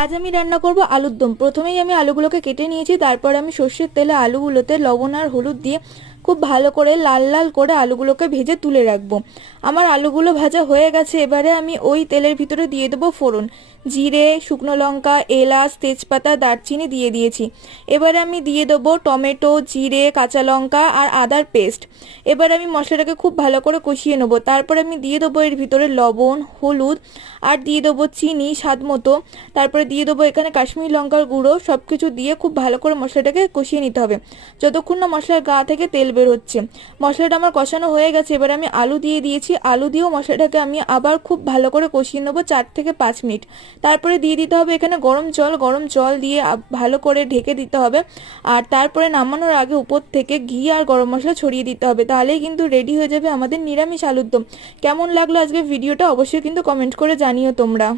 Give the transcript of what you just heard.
আজ আমি রান্না করব আলুর দম। প্রথমেই আমি আলুগুলোকে কেটে নিয়েছি, তারপর আমি সর্ষের তেলে আলুগুলোতে লবণ আর হলুদ দিয়ে খুব ভালো করে লাল লাল করে আলুগুলোকে ভেজে তুলে রাখবো। আমার আলুগুলো ভাজা হয়ে গেছে। এবারে আমি ওই তেলের ভিতরে দিয়ে দেবো ফোড়ন, জিরে, শুকনো লঙ্কা, এলাচ, তেজপাতা, দারচিনি দিয়ে দিয়েছি। এবারে আমি দিয়ে দেবো টমেটো, জিরে, কাঁচা লঙ্কা আর আদার পেস্ট। এবার আমি মশলাটাকে খুব ভালো করে কষিয়ে নেবো। তারপরে আমি দিয়ে দেবো এর ভিতরে লবণ, হলুদ আর দিয়ে দেবো চিনি স্বাদ মতো। তারপরে দিয়ে দেবো এখানে কাশ্মীরি লঙ্কার গুঁড়ো। সব কিছু দিয়ে খুব ভালো করে মশলাটাকে কষিয়ে নিতে হবে যতক্ষণ না মশলার গা থেকে তেল বের হচ্ছে। মশলাটা আমার কষানো হয়ে গেছে। এবার আমি আলু দিয়ে দিয়েছি। আলু দিয়েও মশলাটাকে আমি আবার খুব ভালো করে কষিয়ে নেবো 4 থেকে 5 মিনিট। তারপরে দিয়ে দিতে হবে এখানে গরম জল। গরম জল দিয়ে ভালো করে ঢেকে দিতে হবে। আর তারপরে নামানোর আগে উপর থেকে ঘি আর গরম মশলা ছড়িয়ে দিতে হবে। তাহলেই কিন্তু রেডি হয়ে যাবে আমাদের নিরামিষ আলুর দম। কেমন লাগলো আজকে ভিডিওটা অবশ্যই কিন্তু কমেন্ট করে জানিও তোমরা।